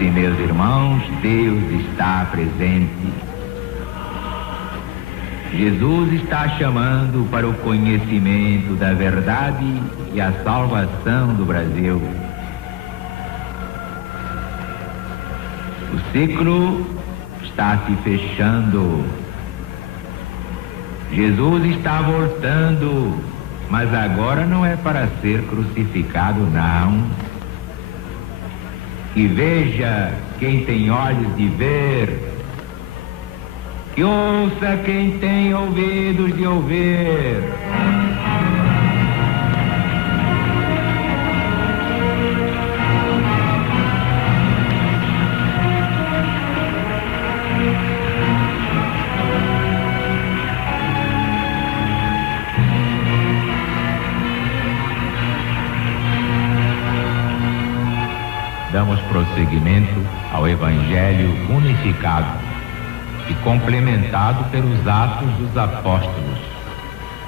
e meus irmãos, Deus está presente. Jesus está chamando para o conhecimento da verdade e a salvação do Brasil. O ciclo está se fechando. Jesus está voltando, mas agora não é para ser crucificado, não. Que veja quem tem olhos de ver, que ouça quem tem ouvidos de ouvir. Damos prosseguimento ao Evangelho unificado e complementado pelos Atos dos Apóstolos.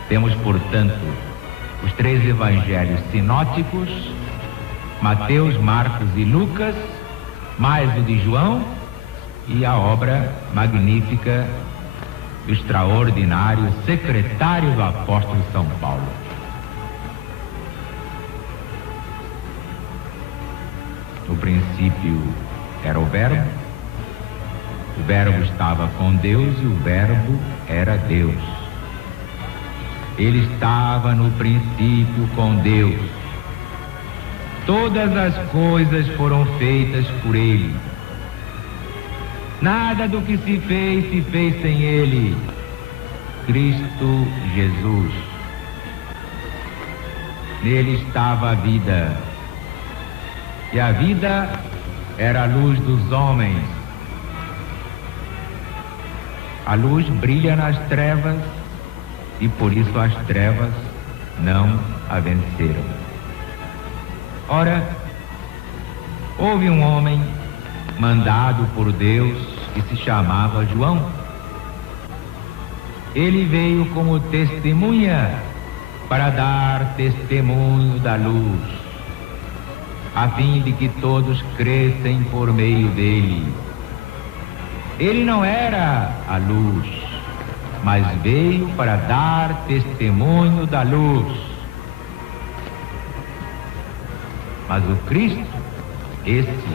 Temos, portanto, os 3 evangelhos sinóticos, Mateus, Marcos e Lucas, mais o de João e a obra magnífica do extraordinário secretário do apóstolo São Paulo. No princípio era o Verbo estava com Deus e o Verbo era Deus. Ele estava no princípio com Deus. Todas as coisas foram feitas por Ele. Nada do que se fez sem Ele. Cristo Jesus. Nele estava a vida. E a vida era a luz dos homens. A luz brilha nas trevas e por isso as trevas não a venceram. Ora, houve um homem mandado por Deus que se chamava João. Ele veio como testemunha para dar testemunho da luz, a fim de que todos crescem por meio dele. Ele não era a luz, mas veio para dar testemunho da luz. Mas o Cristo, esse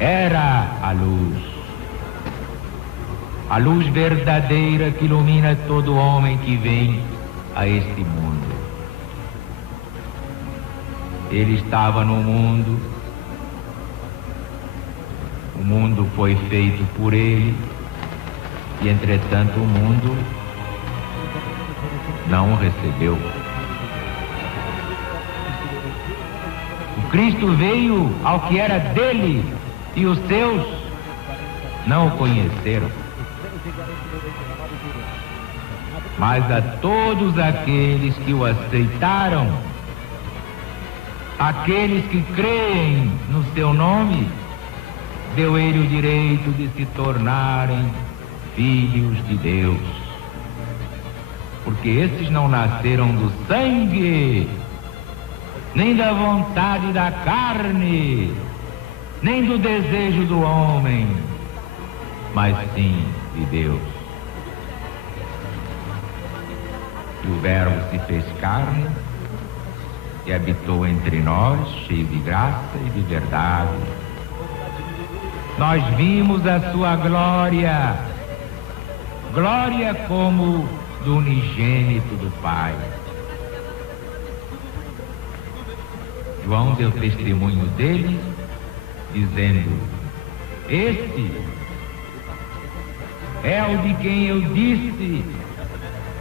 era a luz verdadeira que ilumina todo homem que vem a este mundo. Ele estava no mundo, o mundo foi feito por ele, e entretanto o mundo não o recebeu. O Cristo veio ao que era dele, e os seus não o conheceram. Mas a todos aqueles que o aceitaram, aqueles que creem no seu nome, deu ele o direito de se tornarem filhos de Deus. Porque esses não nasceram do sangue, nem da vontade da carne, nem do desejo do homem, mas sim de Deus. E o Verbo se fez carne e habitou entre nós, cheio de graça e de verdade. Nós vimos a sua glória, glória como do unigênito do Pai. João deu testemunho dele, dizendo: este é o de quem eu disse,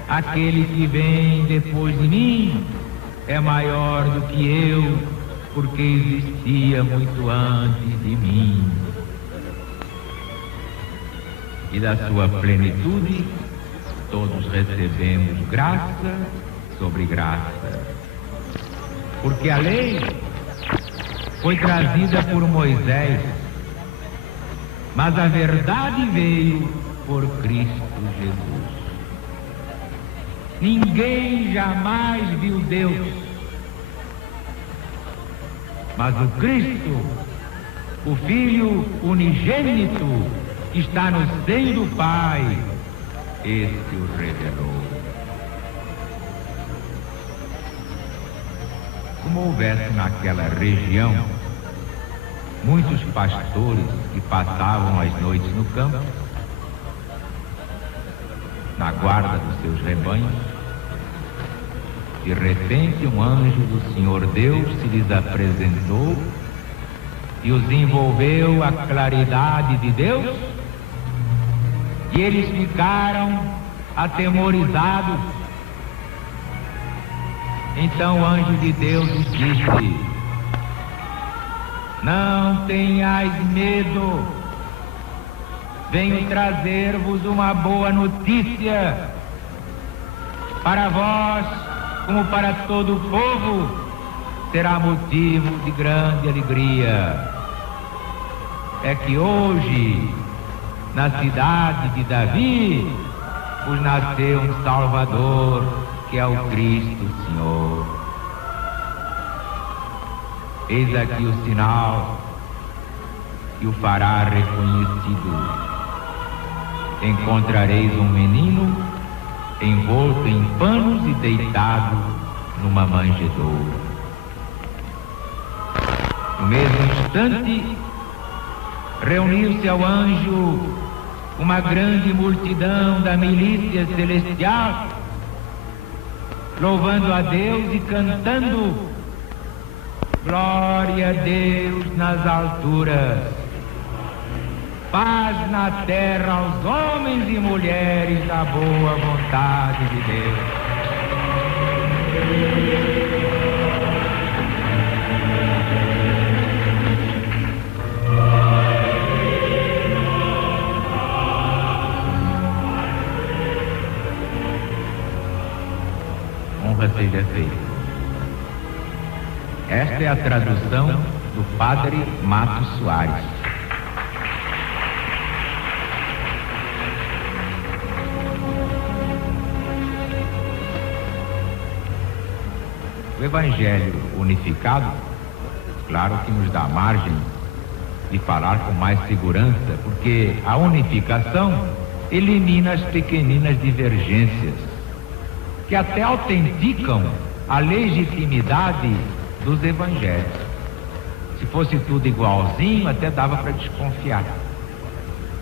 aquele que vem depois de mim é maior do que eu, porque existia muito antes de mim. E da sua plenitude todos recebemos graça sobre graça. Porque a lei foi trazida por Moisés, mas a verdade veio por Cristo Jesus. Ninguém jamais viu Deus, mas o Cristo, o Filho unigênito que está no seio do Pai, este o revelou. Como houvesse naquela região muitos pastores que passavam as noites no campo, na guarda dos seus rebanhos, de repente um anjo do Senhor Deus se lhes apresentou e os envolveu a claridade de Deus, e eles ficaram atemorizados. Então o anjo de Deus lhes disse: não tenhais medo, venho trazer-vos uma boa notícia para vós, como para todo o povo, será motivo de grande alegria. É que hoje, na cidade de Davi, vos nasceu um Salvador, que é o Cristo Senhor. Eis aqui o sinal que o fará reconhecido. Encontrareis um menino envolto em panos e deitado numa manjedoura. No mesmo instante, reuniu-se ao anjo uma grande multidão da milícia celestial, louvando a Deus e cantando: glória a Deus nas alturas, paz na terra aos homens e mulheres da boa vontade de Deus. Honra seja feita. Esta é a tradução do Padre Matos Soares. O Evangelho unificado, claro que nos dá margem de falar com mais segurança, porque a unificação elimina as pequeninas divergências que até autenticam a legitimidade dos evangelhos. Se fosse tudo igualzinho, até dava para desconfiar.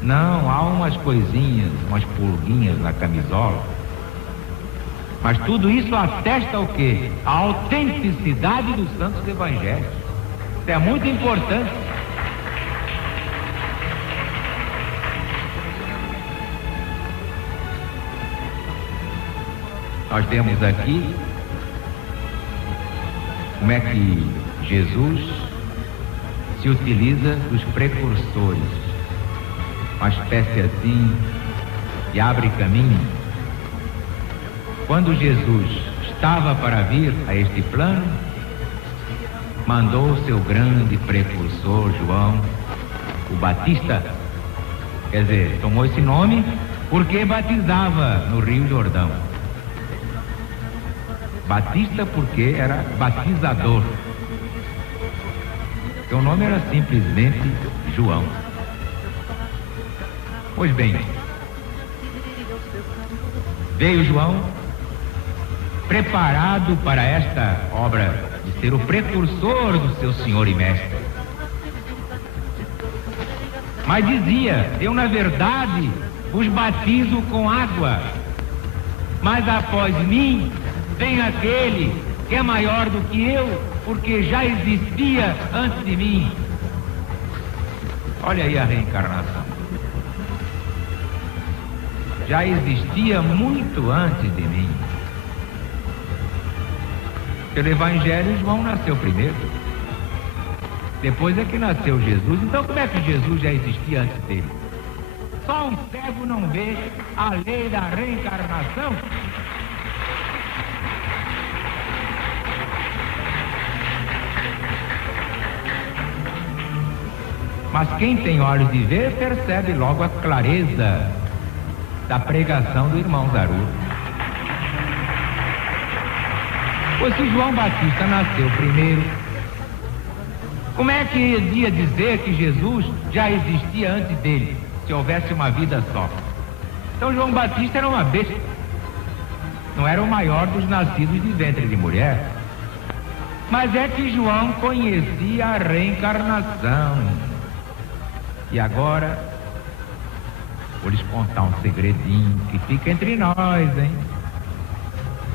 Não, há umas coisinhas, umas pulguinhas na camisola. Mas tudo isso atesta o quê? A autenticidade dos santos evangelhos. Isso é muito importante. Nós temos aqui como é que Jesus se utiliza dos precursores, uma espécie assim de abre caminho. Quando Jesus estava para vir a este plano, mandou o seu grande precursor João, o Batista, quer dizer, tomou esse nome porque batizava no Rio Jordão. Batista porque era batizador. Seu nome era simplesmente João. Pois bem, veio João preparado para esta obra de ser o precursor do seu Senhor e Mestre. Mas dizia: eu na verdade vos batizo com água, mas após mim vem aquele que é maior do que eu, porque já existia antes de mim. Olha aí a reencarnação. Já existia muito antes de mim. Pelo Evangelho, João nasceu primeiro. Depois é que nasceu Jesus. Então como é que Jesus já existia antes dele? Só um cego não vê a lei da reencarnação? Mas quem tem olhos de ver percebe logo a clareza da pregação do irmão Zaru. Pois se João Batista nasceu primeiro, Como é que ia dizer que Jesus já existia antes dele, se houvesse uma vida só? Então João Batista era uma besta. Não era o maior dos nascidos de ventre de mulher. Mas é que João conhecia a reencarnação. E agora, vou lhes contar um segredinho que fica entre nós, hein?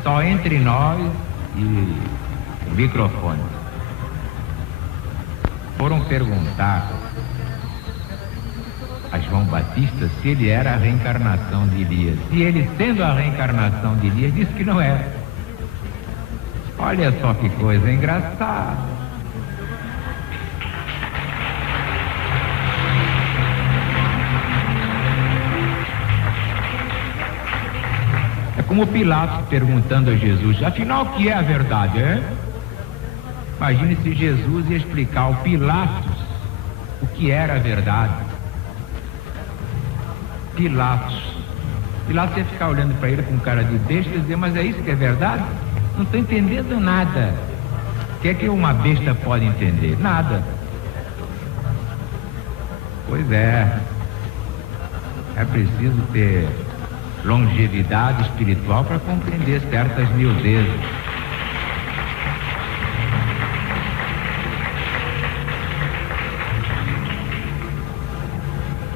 Só entre nós e o microfone. Foram perguntar a João Batista se ele era a reencarnação de Elias. E ele, sendo a reencarnação de Elias, disse que não era. Olha só que coisa engraçada. É como Pilatos perguntando a Jesus: afinal, o que é a verdade, é? Imagine se Jesus ia explicar ao Pilatos o que era a verdade. Pilatos ia ficar olhando para ele com cara de besta e dizer: mas é isso que é verdade? Não estou entendendo nada. O que é que uma besta pode entender? Nada. Pois é. É preciso ter longevidade espiritual para compreender certas miudezas.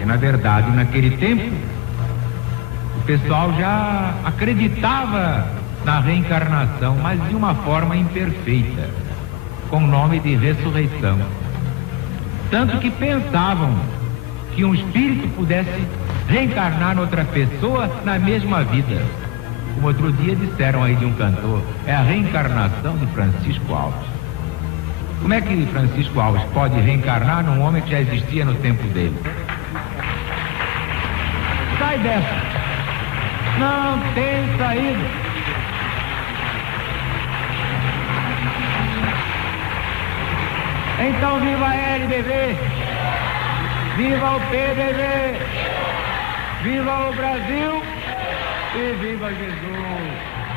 E na verdade, naquele tempo, o pessoal já acreditava na reencarnação, mas de uma forma imperfeita, com o nome de ressurreição. Tanto que pensavam que um espírito pudesse reencarnar noutra pessoa na mesma vida. Como outro dia disseram aí de um cantor, é a reencarnação de Francisco Alves. Como é que Francisco Alves pode reencarnar num homem que já existia no tempo dele? Sai dessa! Não tem saída! Então viva a LBV, viva o PDB, viva o Brasil e viva Jesus!